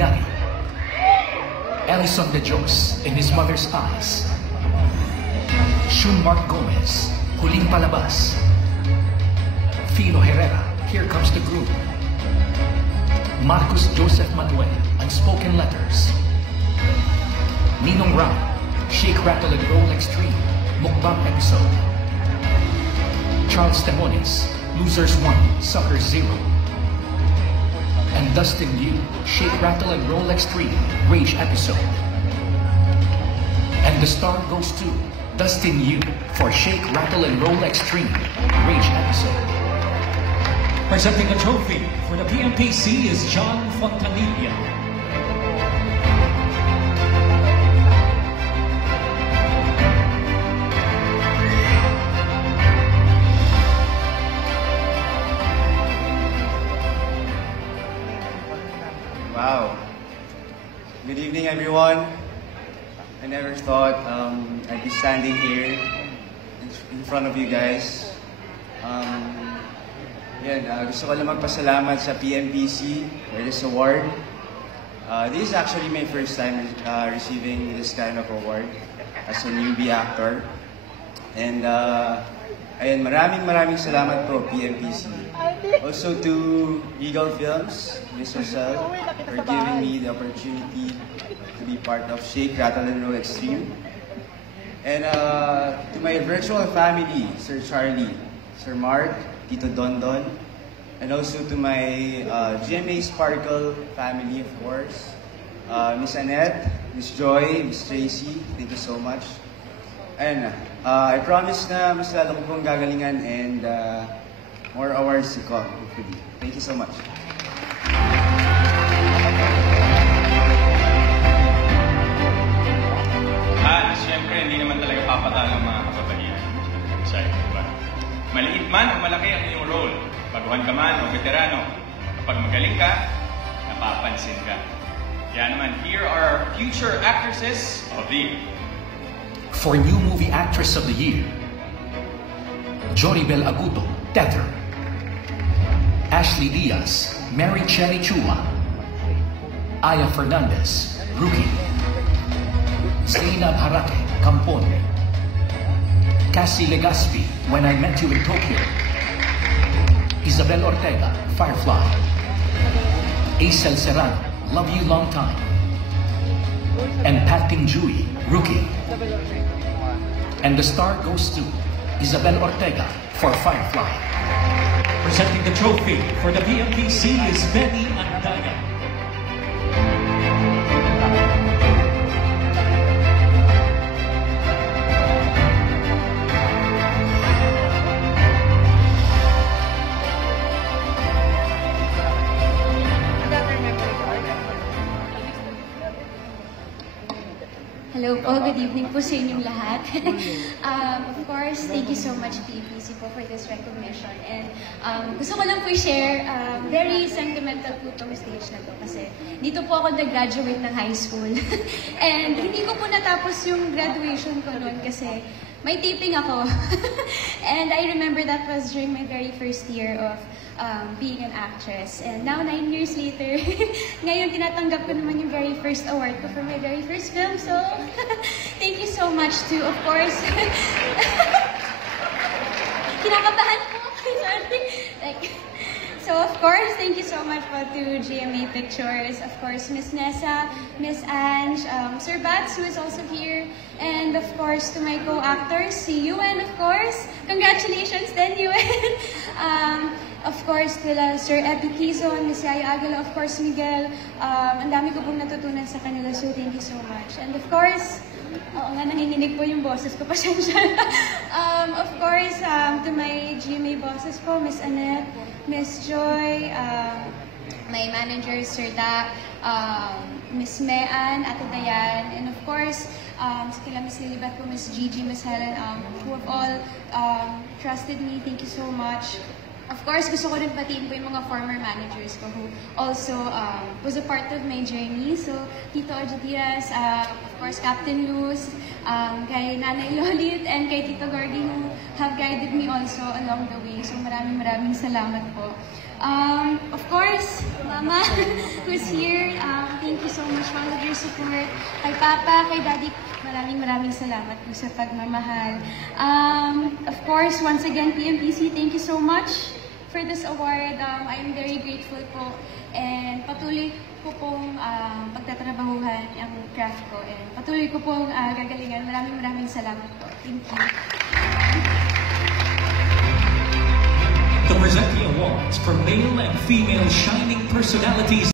Cagliari, Ellison de Dios, In His Mother's Eyes, Shun Mark Gomez, Huling Palabas, Fino Herrera, Here Comes the Groove, Marcos Joseph Manuel, Unspoken Letters, Ninong Rao, Shake, Rattle and Roll Extreme, Mukbang Episode, Charles Temones, Losers 1, Suckers 0, and Dustin Liu, Shake, Rattle and Roll Extreme, Rage Episode. And the star goes to Dustin Liu for Shake, Rattle and Roll Extreme, Rage Episode. Presenting the trophy for the PMPC is John Fontanilla. Wow. Good evening, everyone. I never thought I'd be standing here in front of you guys. Gusto ko lang magpasalamat sa PMPC for this award. This is actually my first time receiving this kind of award as a newbie actor. And ayun, maraming salamat po, PMPC. Also to Regal Films, Miss Rosel, for giving me the opportunity to be part of Shake, Rattle and Roll Extreme. And to my virtual family, Sir Charlie, Sir Mark, Tito Dondon, and also to my GMA Sparkle family, of course. Miss Annette, Miss Joy, Miss Tracy, thank you so much. And I promise na mas lalo ko pong gagalingan and more awards to come, hopefully. Thank you so much. Siyempre, hindi naman talaga papatalo ang mga kababaihan. Diba? Maliit man o malaki ang iyong role, baguhan ka man o veterano, kapag magaling ka, napapansin ka. Kaya naman, here are our future actresses of the year. For New Movie Actress of the Year, Joribel Aguto, Tether, Ashley Diaz, Mary Cherry Chua, Aya Fernandez, Rookie, Zainab Harake, Kampon, Cassie Legaspi, When I Met You in Tokyo, Isabel Ortega, Firefly, Aisel Serrano, Love You Long Time, and Pat Tingjui, Rookie. And the star goes to Isabel Ortega for Firefly. Presenting the trophy for the PMPC is Benny Andaya. Hello po, good evening po sa inyong lahat. Of course, thank you so much PMPC po for this recognition. And gusto ko lang po i-share, very sentimental po itong stage na to kasi dito po ako nag-graduate ng high school. And hindi ko po natapos yung graduation ko noon kasi may taping ako. And I remember that was during my very first year of being an actress. And now, 9 years later, ngayon tinatanggap ko naman yung very first award ko for my very first film. So, thank you so much to, of course, kinakabahan po. Sorry. So, of course, thank you so much po to GMA Pictures, of course, Miss Nessa, Miss Ange, Sir Bats, who is also here, and of course, to my co-actors, si Yuen, of course. Congratulations then, Yuen. Of course, kila Sir Epi Quizon, Miss Yaya Aguila, of course, Miguel. Ang dami ko pong natutunan sa kanila, so thank you so much. And of course, oo nga, nanginginig po yung boses ko, pasensya. Of course, to my GMA bosses po, Miss Annette, Miss Joy, my manager, Sir Da, Miss Mean, Ate Dayan, and of course, sa kila Miss Lilibet po, Miss Gigi, Miss Helen, who have all trusted me. Thank you so much. Of course, gusto ko rin batiin po yung mga former managers ko who also was a part of my journey. So, Tito Ojadias, of course, Captain Luz, kay Nanay Lolit, and kay Tito Gordy who have guided me also along the way. So, maraming salamat po. Of course, Mama, who's here, thank for all of your support. Kay Papa, kay Daddy, maraming salamat po sa pagmamahal. Of course, once again, PMPC, thank you so much for this award. I'm very grateful po. And patuloy ko pong pagtatrabahuhan ang craft ko. And patuloy ko pong gagalingan. Maraming salamat po. Thank you. To present the awards for male and female shining personalities